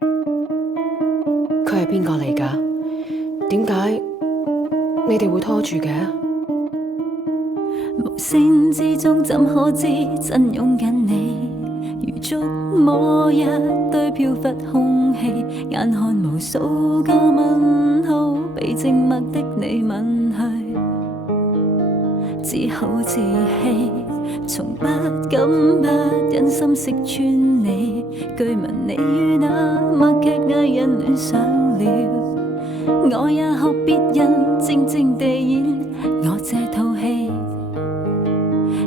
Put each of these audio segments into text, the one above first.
佢係邊個嚟㗎？點解你哋會拖住嘅？無聲之中怎可知真擁緊你？如觸摸一堆飄忽空氣，眼看無數個問號被靜默的你吻去，只好自欺，從不敢不忍心識穿你。據聞你與那默劇藝人戀上了，我也學別人靜靜地演我這套戲，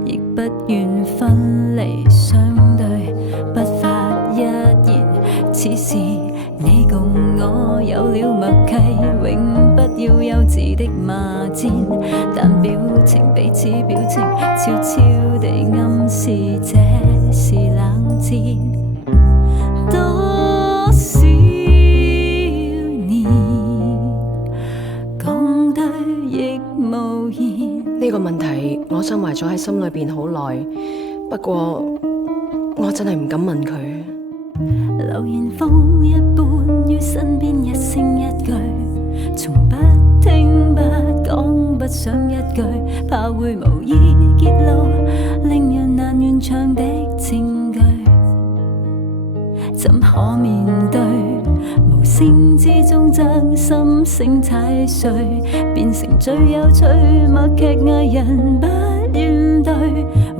亦不願分離相對，不發一言。此時你共我有了默契，永不要幼稚的罵戰，但表情彼此表情悄悄地暗示這是冷戰。多少年講對亦無言。呢個問題我深埋咗喺心裏邊好耐，不過我真係唔敢問佢。流言風一般於身邊一聲一句，從不聽不講不想一句，怕會無意揭露令人難圓場的證據。怎可面對無聲之中將心聲踩碎，變成最有趣默劇藝人不願對，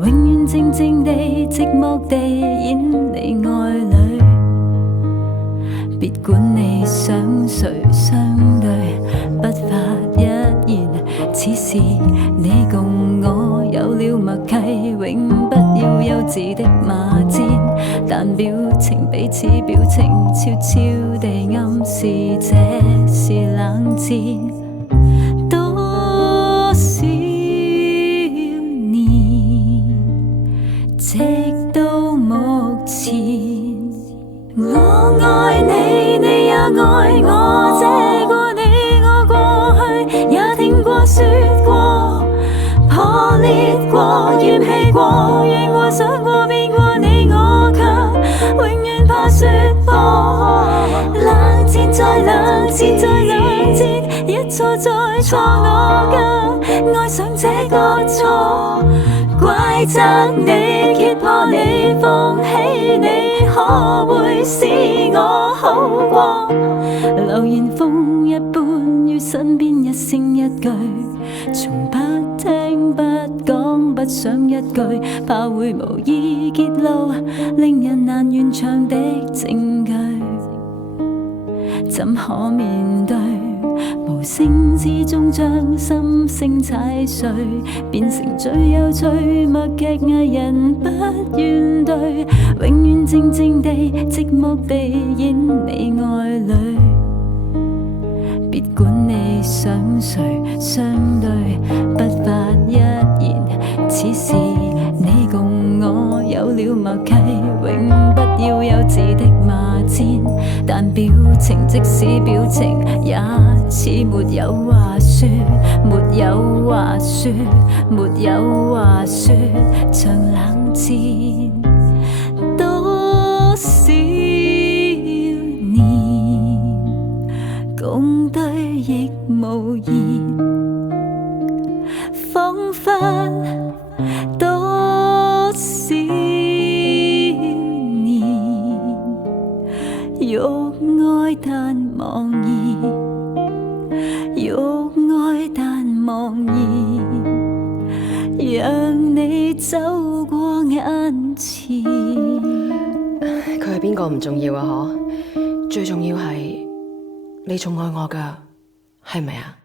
永遠靜靜地寂寞地演你愛侶。別管你想誰相對，不發一言。此時你共我有了默契，永不要幼稚的罵戰，但表情彼此表情悄悄地暗示這是冷戰。多少年，直到目前，我愛你，你也愛我，這個你我過去也聽過說過，破裂過嫌棄過，願過想過變過，你我卻永遠怕說破。冷戰再冷戰再冷戰，一錯再錯，我更愛上這個錯，怪責你揭破你放棄你，可會使我好過？流言風一般於身邊一聲一句，從不聽不講不想一句，怕會無意揭露令人難圓場的證據。怎可面對無聲之中將心聲踩碎，變成最有趣默劇藝人不願對，永遠靜靜地寂寞地演你愛侶。別管你想誰相對，不發一言。此時你共我有了默契，永不要幼稚的罵戰，但表情即使表情也似沒有話說，沒有話說，沒有話說，像冷戰。多少年共對亦無言，彷彿多少年，欲愛但茫然，欲愛但茫然，讓你走過眼前。佢係邊個唔重要啊，最重要係你仲愛我㗎，係咪啊？